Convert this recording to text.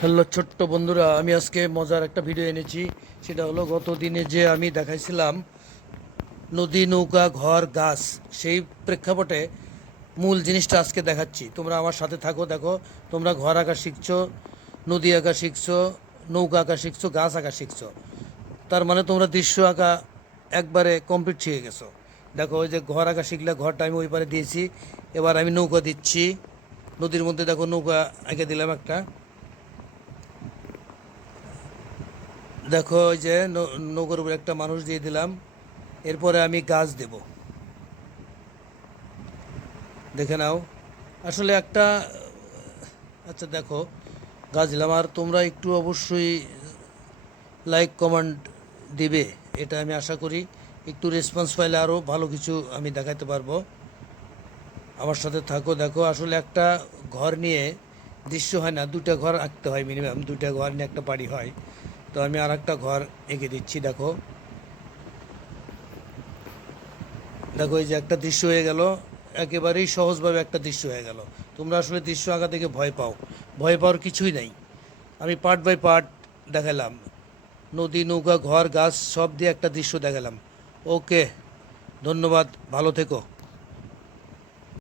Hello ছোট্ট বন্ধুরা, আমি আজকে মজার একটা ভিডিও এনেছি। সেটা হলো গত দিনে যে আমি দেখাইছিলাম নদী, নৌকা, ঘর, গাছ, সেই প্রেক্ষাপটে মূল জিনিসটা আজকে দেখাচ্ছি। তোমরা আমার সাথে থাকো, দেখো। তোমরা ঘর আঁকা শিখছো, নদী আঁকা শিখছো, নৌকা আঁকা শিখছো, গাছ আঁকা শিখছো। তার মানে তোমরা দৃশ্য আঁকা একবারে কমপ্লিট শিখে গেছো। দেখো, ওই যে ঘর আঁকা শিখলে, ঘরটা আমি ওই পারে দিয়েছি। এবার আমি নৌকা দিচ্ছি নদীর মধ্যে। দেখো, নৌকা এঁকে দিলাম একটা। দেখো, ওই যে নৌকার উপরে একটা মানুষ দিয়ে দিলাম। এরপরে আমি গাছ দেব। দেখে নাও, আসলে একটা, আচ্ছা দেখো, গাছ দিলাম। আর তোমরা একটু অবশ্যই লাইক কমেন্ট দিবে, এটা আমি আশা করি। একটু রেসপন্স পাইলে আরও ভালো কিছু আমি দেখাতে পারবো। আমার সাথে থাকো, দেখো। আসলে একটা ঘর নিয়ে দৃশ্য হয় না, দুটা ঘর আঁকতে হয় মিনিমাম। দুটা ঘর নিয়ে একটা বাড়ি হয়। তো আমি আর একটা ঘর এঁকে দিচ্ছি। দেখো, দেখো, এই যে একটা দৃশ্য হয়ে গেল। একেবারেই সহজভাবে একটা দৃশ্য হয়ে গেল। তোমরা আসলে দৃশ্য আঁকা থেকে ভয় পাও, ভয় পাওয়ার কিছুই নাই। আমি পার্ট বাই পার্ট দেখালাম। নদী, নৌকা, ঘর, গাছ সব দিয়ে একটা দৃশ্য দেখালাম। ওকে, ধন্যবাদ, ভালো থেকো।